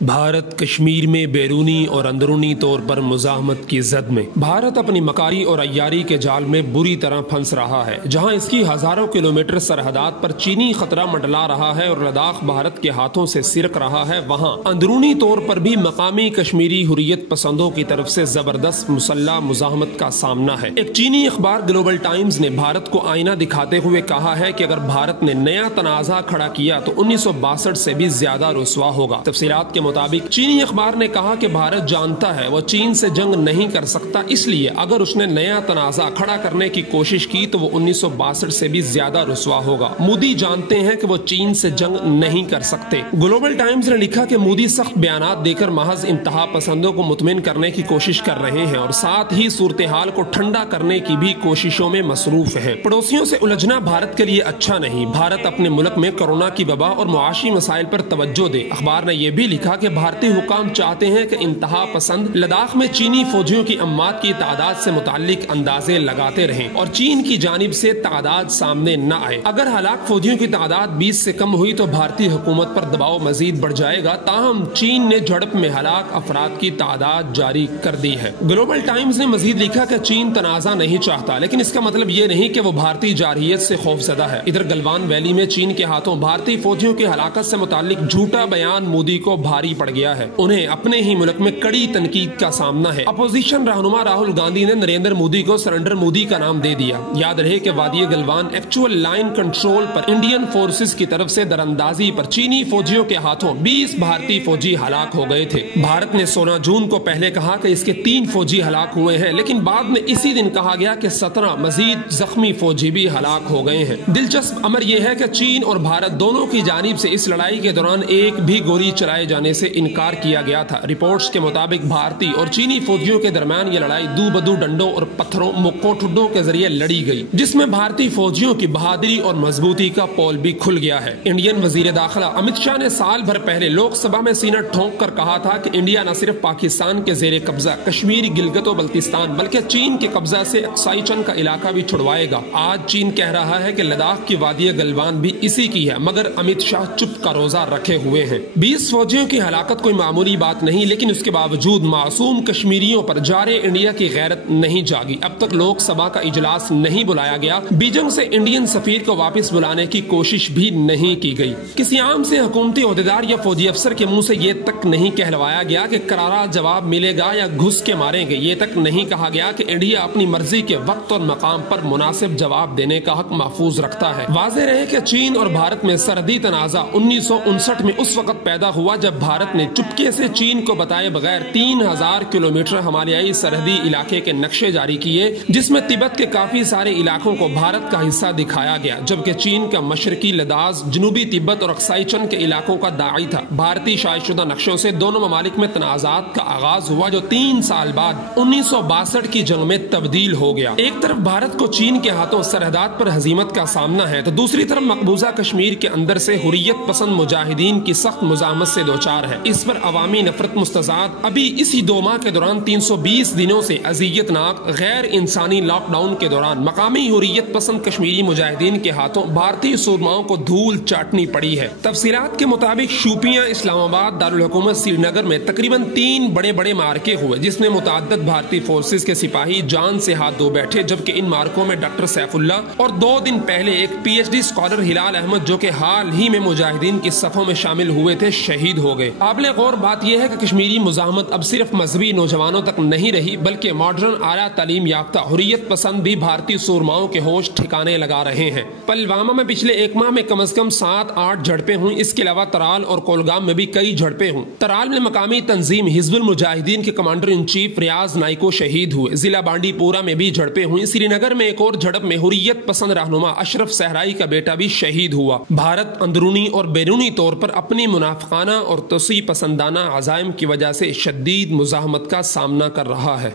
भारत कश्मीर में बैरूनी और अंदरूनी तौर पर मुज़ाहमत की जद में भारत अपनी मकारी और अय्यारी के जाल में बुरी तरह फंस रहा है। जहां इसकी हजारों किलोमीटर सरहदात पर चीनी खतरा मंडला रहा है और लद्दाख भारत के हाथों से सिरक रहा है, वहां अंदरूनी तौर पर भी मकामी कश्मीरी हुर्रियत पसंदों की तरफ से जबरदस्त मुसल्लह मुज़ाहमत का सामना है। एक चीनी अखबार ग्लोबल टाइम्स ने भारत को आईना दिखाते हुए कहा है कि अगर भारत ने नया तनाज़ा खड़ा किया तो 1962 से भी ज्यादा रुस्वा होगा। तफसीलात के मुताबिक चीनी अखबार ने कहा कि भारत जानता है वो चीन से जंग नहीं कर सकता, इसलिए अगर उसने नया तनाज़ा खड़ा करने की कोशिश की तो वो 1962 से भी ज्यादा रुस्वा होगा। मोदी जानते हैं कि वो चीन से जंग नहीं कर सकते। ग्लोबल टाइम्स ने लिखा कि मोदी सख्त बयानात देकर महज इंतहा पसंदों को मुतमिन करने की कोशिश कर रहे हैं और साथ ही सूरत हाल को ठंडा करने की भी कोशिशों में मसरूफ है। पड़ोसियों से उलझना भारत के लिए अच्छा नहीं। भारत अपने मुल्क में कोरोना की वबा और मुआशी मसाइल पर तवज्जो दे। अखबार ने यह भी लिखा कि भारतीय हुकाम चाहते हैं कि इंतहा पसंद लद्दाख में चीनी फौजियों की अम्मात की तादाद से मुताल्लिक अंदाजे लगाते रहें और चीन की जानिब से तादाद सामने न आए। अगर हलाक फौजियों की तादाद 20 से कम हुई तो भारतीय हुकूमत पर दबाव मजीद बढ़ जाएगा। ताहम चीन ने झड़प में हलाक अफराद की तादाद जारी कर दी है। ग्लोबल टाइम्स ने मजीद लिखा कि चीन तनाज़ा नहीं चाहता, लेकिन इसका मतलब ये नहीं कि वो भारतीय जारहियत से खौफजदा है। इधर गलवान वैली में चीन के हाथों भारतीय फौजियों की हलाकत से मुताल्लिक झूठा बयान मोदी को भारी पड़ गया है। उन्हें अपने ही मुल्क में कड़ी तनकीद का सामना है। अपोजिशन रहनुमा राहुल गांधी ने नरेंद्र मोदी को सरेंडर मोदी का नाम दे दिया। याद रहे कि वादी गलवान एक्चुअल लाइन कंट्रोल पर इंडियन फोर्सेस की तरफ से दरअंदाजी पर चीनी फौजियों के हाथों 20 भारतीय फौजी हलाक हो गए थे। भारत ने 16 जून को पहले कहा कि इसके 3 फौजी हलाक हुए हैं, लेकिन बाद में इसी दिन कहा गया कि 17 मजीद जख्मी फौजी भी हलाक हो गए हैं। दिलचस्प अमर यह है कि चीन और भारत दोनों की जानिब से इस लड़ाई के दौरान एक भी गोली चलाए जाने से इनकार किया गया था। रिपोर्ट्स के मुताबिक भारतीय और चीनी फौजियों के दरमियान ये लड़ाई दू बदू डंडों और पत्थरों मुक्कों ठुड्डों के जरिए लड़ी गई, जिसमें भारतीय फौजियों की बहादुरी और मजबूती का पोल भी खुल गया है। इंडियन वजीर दाखिला अमित शाह ने साल भर पहले लोकसभा में सीना ठोंक कर कहा था कि इंडिया न सिर्फ पाकिस्तान के जेर कब्जा कश्मीर गिलगित और बल्तिस्तान बल्कि चीन के कब्जा से अक्साई चंद का इलाका भी छुड़वाएगा। आज चीन कह रहा है कि लद्दाख की वादी गलवान भी इसी की है, मगर अमित शाह चुप का रोजा रखे हुए हैं। 20 फौजियों की हलाकत कोई मामूली बात नहीं, लेकिन उसके बावजूद मासूम कश्मीरियों पर जारे इंडिया की गैरत नहीं जागी। अब तक लोकसभा का इजलास नहीं बुलाया गया। बीजिंग से इंडियन सफीर को वापस बुलाने की कोशिश भी नहीं की गई। किसी आम से हुकूमती ओहदेदार या फौजी अफसर के मुंह से ये तक नहीं कहलवाया गया कि करारा जवाब मिलेगा या घुस के मारेंगे। ये तक नहीं कहा गया कि इंडिया अपनी मर्जी के वक्त और मकाम पर मुनासिब जवाब देने का हक महफूज रखता है। वाज़ेह रहे कि चीन और भारत में सरहदी तनाज़ा 1959 में उस वक्त पैदा हुआ जब भारत ने चुपके से चीन को बताए बगैर 3000 किलोमीटर हिमालयाई सरहदी इलाके के नक्शे जारी किए, जिसमें तिब्बत के काफी सारे इलाकों को भारत का हिस्सा दिखाया गया, जबकि चीन का मशरकी लद्दाख, जनूबी तिब्बत और अक्साई चंद के इलाकों का दाई था। भारतीय शायदशुदा नक्शों से दोनों ममालिक में तनाजात का आगाज हुआ, जो 3 साल बाद 1962 की जंग में तब्दील हो गया। एक तरफ भारत को चीन के हाथों सरहदात पर हजीमत का सामना है, तो दूसरी तरफ मकबूजा कश्मीर के अंदर से हुर्रियत पसंद मुजाहिदीन की सख्त मुजाहमत से दो चार है। इस पर अवामी नफरत मुस्तजाद अभी इसी 2 माह के दौरान 320 दिनों से अज़ियतनाक गैर इंसानी लॉकडाउन के दौरान मकामी हुर्रियत पसंद कश्मीरी मुजाहिदीन के हाथों भारतीय सूरमाओं को धूल चाटनी पड़ी है। तफसीलात के मुताबिक शूपियां, इस्लामाबाद, दारुल हुकूमत श्रीनगर में तकरीबन 3 बड़े बड़े मार्के हुए, जिसमें मुतअद्दिद भारतीय फोर्सेस के सिपाही जान से हाथ धो बैठे, जबकि इन मार्कों में डॉक्टर सैफुल्ला और 2 दिन पहले एक PhD स्कॉलर हिलाल अहमद, जो कि हाल ही में मुजाहिदीन की सफों में शामिल हुए थे, शहीद हो गए। काबिल गौर बात यह है कि कश्मीरी मुजाहमत अब सिर्फ मजहबी नौजवानों तक नहीं रही, बल्कि मॉडर्न आला तालीम याफ्ता हुर्रियत पसंद भी भारतीय सूरमाओं के होश ठिकाने लगा रहे हैं। पुलवामा में पिछले 1 माह में कम से कम 7-8 झड़पें हुई। इसके अलावा तराल और कोलगाम में भी कई झड़पें हुई। तराल में मकामी तंजीम हिजबुल मुजाहिदीन के कमांडर इन चीफ रियाज नाइको शहीद हुए। जिला बांडीपोरा में भी झड़पें हुई। श्रीनगर में एक और झड़प में हुर्रियत पसंद रहनुमा अशरफ सहराई का बेटा भी शहीद हुआ। भारत अंदरूनी और बैरूनी तौर पर अपनी मुनाफिकाना और तोसी पसंदाना अज़ाइम की वजह से शदीद मुज़ाहमत का सामना कर रहा है।